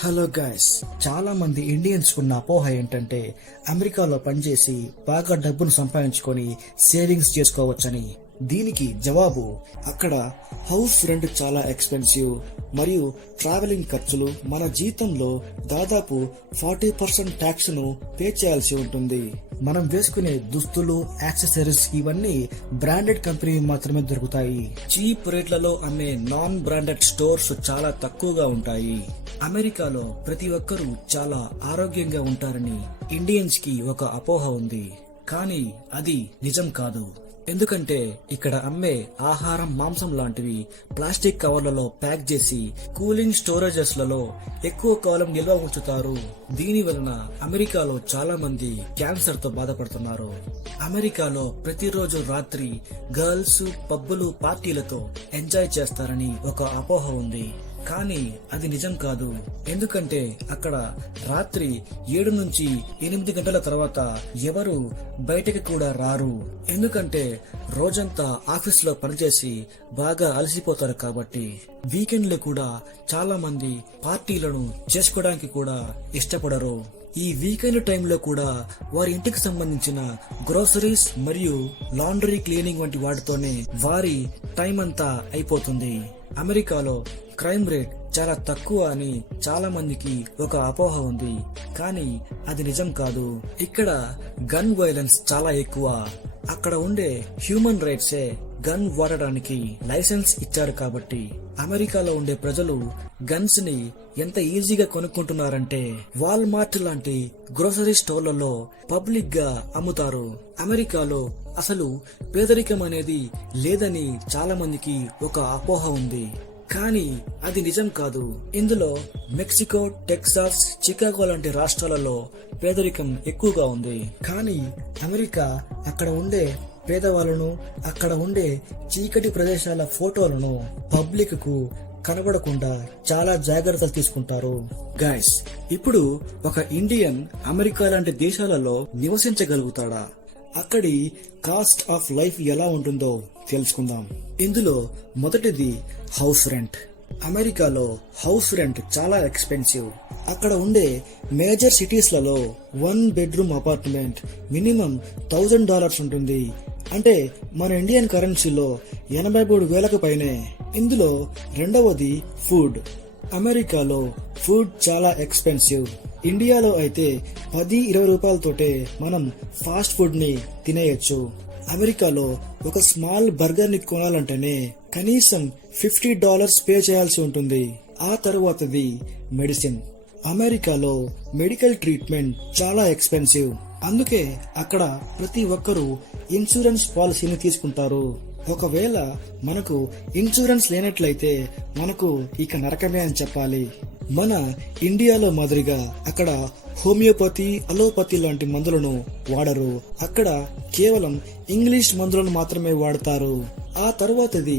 Hello guys, చాలా మంది Indians ఉన్న అపోహ ఏంటంటే అమెరికాలో పనిచేసి బాగా డబ్బును సంపాదించుకొని సేవింగ్స్ చేసుకోవచ్చని. దీనికి జవాబు, అక్కడ హౌస్ రెంట్ చాలా ఎక్స్పెన్సివ్ మరియు ట్రావెలింగ్ ఖర్చులు మన జీతంలో దాదాపు 40% ట్యాక్స్ ను పే చేయాల్సి ఉంటుంది. మనం వేసుకునే దుస్తులు, యాక్సెసరీస్ ఇవన్నీ బ్రాండెడ్ కంపెనీ మాత్రమే దొరుకుతాయి. చీప్ రేట్లలో అమ్మే నాన్ బ్రాండెడ్ స్టోర్స్ చాలా తక్కువగా ఉంటాయి. అమెరికాలో ప్రతి ఒక్కరూ చాలా ఆరోగ్యంగా ఉంటారని ఇండియన్స్ కి ఒక అపోహ ఉంది. కానీ అది నిజం కాదు. ఎందుకంటే ఇక్కడ అమ్మే ఆహారం, మాంసం లాంటివి ప్లాస్టిక్ కవర్లలో ప్యాక్ చేసి కూలింగ్ స్టోరేజెస్ లలో ఎక్కువ కాలం నిల్వ ఉంచుతారు. దీని వలన అమెరికాలో చాలా మంది క్యాన్సర్ తో బాధపడుతున్నారు. అమెరికాలో ప్రతిరోజు రాత్రి గర్ల్స్ పబ్బులు, పార్టీలతో ఎంజాయ్ చేస్తారని ఒక అపోహ ఉంది. కానీ అది నిజం కాదు. ఎందుకంటే అక్కడ రాత్రి 7 నుంచి 8 గంటల తర్వాత ఎవరు బయటకి కూడా రారు. ఎందుకంటే రోజంతా ఆఫీస్ లో పనిచేసి బాగా అలసిపోతారు కాబట్టి. వీకెండ్లు కూడా చాలా మంది పార్టీలను చేసుకోవడానికి కూడా ఇష్టపడరు. ఈ వీకెండ్ టైంలో కూడా వారి ఇంటికి సంబంధించిన గ్రోసరీస్ మరియు లాండ్రీ క్లీనింగ్ వంటి వాటితోనే వారి టైం అంతా అయిపోతుంది. అమెరికాలో క్రైమ్ రేట్ చాలా తక్కువ అని చాలా మందికి ఒక అపోహ ఉంది. కానీ అది నిజం కాదు. ఇక్కడ గన్ వైలెన్స్ చాలా ఎక్కువ. అక్కడ ఉండే హ్యూమన్ రైట్సే గన్ వాడడానికి లైసెన్స్ ఇచ్చారు కాబట్టి అమెరికాలో ఉండే ప్రజలు గన్స్ ని ఎంత ఈజీగా కొనుక్కుంటున్నారంటే వాల్మార్ట్ లాంటి గ్రోసరీ స్టోర్లలో పబ్లిక్ గా అమ్ముతారు. అమెరికాలో అసలు పేదరికం అనేది లేదని చాలా మందికి ఒక అపోహ ఉంది. కానీ అది నిజం కాదు. ఇందులో మెక్సికో, టెక్సాస్, చికాగో లాంటి రాష్ట్రాలలో పేదరికం ఎక్కువగా ఉంది. కానీ అమెరికా అక్కడ ఉండే పేదవాళ్లను, అక్కడ ఉండే చీకటి ప్రదేశాల ఫోటోలను పబ్లిక్ కు కనబడకుండా చాలా జాగ్రత్తలు తీసుకుంటారు. గైస్, ఇప్పుడు ఒక ఇండియన్ అమెరికా లాంటి దేశాలలో నివసించగలుగుతాడా? అక్కడి కాస్ట్ ఆఫ్ లైఫ్ ఎలా ఉంటుందో తెలుసుకుందాం. ఇందులో మొదటిది హౌస్ రెంట్. అమెరికాలో హౌస్ రెంట్ చాలా ఎక్స్పెన్సివ్. అక్కడ ఉండే మేజర్ సిటీస్ లలో 1 బెడ్రూమ్ అపార్ట్మెంట్ మినిమం $1,000 ఉంటుంది. అంటే మన ఇండియన్ కరెన్సీలో 83,000కు పైనే. ఇందులో రెండవది ఫుడ్. అమెరికాలో ఫుడ్ చాలా ఎక్స్పెన్సివ్. ఇండియాలో అయితే 10-20 రూపాయలతోటే మనం ఫాస్ట్ ఫుడ్ ని తినేయచ్చు. అమెరికాలో ఒక స్మాల్ బర్గర్ ని కొనాలంటేనే కనీసం $50 పే చేయాల్సి ఉంటుంది. ఆ తరువాతది మెడిసిన్. అమెరికాలో మెడికల్ ట్రీట్మెంట్ చాలా ఎక్స్పెన్సివ్. అందుకే అక్కడ ప్రతి ఒక్కరూ ఇన్సూరెన్స్ పాలసీని తీసుకుంటారు. ఒకవేళ మనకు ఇన్సూరెన్స్ లేనట్లయితే మనకు ఇక నరకమే అని చెప్పాలి. మన ఇండియాలో మాదిరిగా అక్కడ హోమియోపతి, అలోపతి లాంటి మందులను వాడరు. అక్కడ కేవలం ఇంగ్లీష్ మందులను మాత్రమే వాడతారు. ఆ తరువాతది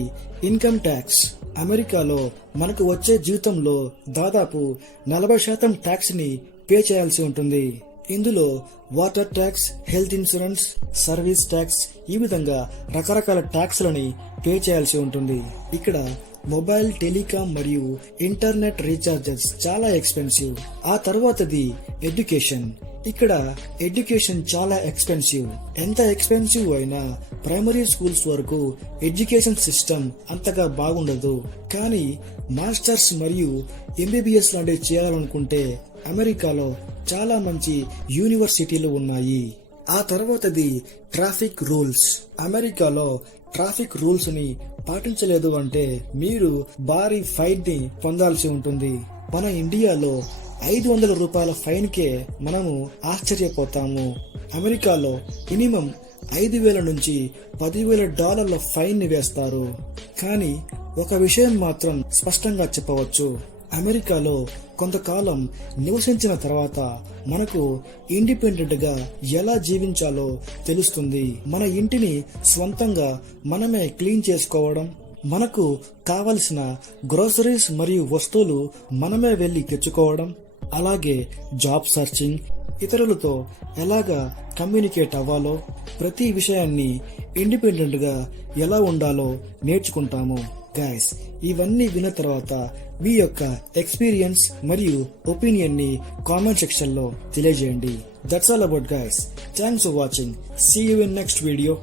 ఇన్కమ్ ట్యాక్స్. అమెరికాలో మనకు వచ్చే జీతంలో దాదాపు 40% ట్యాక్స్ ని పే చేయాల్సి ఉంటుంది. ఇందులో water tax, health insurance, service tax, ఈ విధంగా రకరకాల ట్యాక్స్లని పే చేయాల్సి ఉంటుంది. ఇక్కడ మొబైల్, టెలికాం మరియు ఇంటర్నెట్ రీఛార్జెస్ చాలా ఎక్స్పెన్సివ్. ఆ తర్వాతది ఎడ్యుకేషన్. ఇక్కడ ఎడ్యుకేషన్ చాలా ఎక్స్పెన్సివ్. ఎంత ఎక్స్పెన్సివ్ అయినా ప్రైమరీ స్కూల్స్ వరకు ఎడ్యుకేషన్ సిస్టమ్ అంతగా బాగుండదు. కానీ మాస్టర్స్ మరియు MBBS లాంటివి చేయాలనుకుంటే అమెరికాలో చాలా మంచి యూనివర్సిటీలు ఉన్నాయి. ఆ తర్వాతది ట్రాఫిక్ రూల్స్. అమెరికాలో ట్రాఫిక్ రూల్స్ ని పాటించలేదు అంటే మీరు భారీ ఫైన్ ని పొందాల్సి ఉంటుంది. మన ఇండియాలో 500 రూపాయల ఫైన్ కే మనము ఆశ్చర్యపోతాము. అమెరికాలో మినిమం 5,000 నుంచి $10,000 ఫైన్ ని వేస్తారు. కానీ ఒక విషయం మాత్రం స్పష్టంగా చెప్పవచ్చు. అమెరికాలో కొంతకాలం నివసించిన తర్వాత మనకు ఇండిపెండెంట్ గా ఎలా జీవించాలో తెలుస్తుంది. మన ఇంటిని స్వంతంగా మనమే క్లీన్ చేసుకోవడం, మనకు కావలసిన గ్రోసరీస్ మరియు వస్తువులు మనమే వెళ్లి తెచ్చుకోవడం, అలాగే జాబ్ సర్చింగ్, ఇతరులతో ఎలాగా కమ్యూనికేట్ అవ్వాలో, ప్రతి విషయాన్ని ఇండిపెండెంట్ గా ఎలా ఉండాలో నేర్చుకుంటాము. గైస్, ఇవన్నీ విన్న తర్వాత మీ యొక్క ఎక్స్పీరియన్స్ మరియు ఒపీనియన్ ని కామెంట్ సెక్షన్ లో తెలియజేయండి. That's all about guys. Thanks for watching. See you in next video.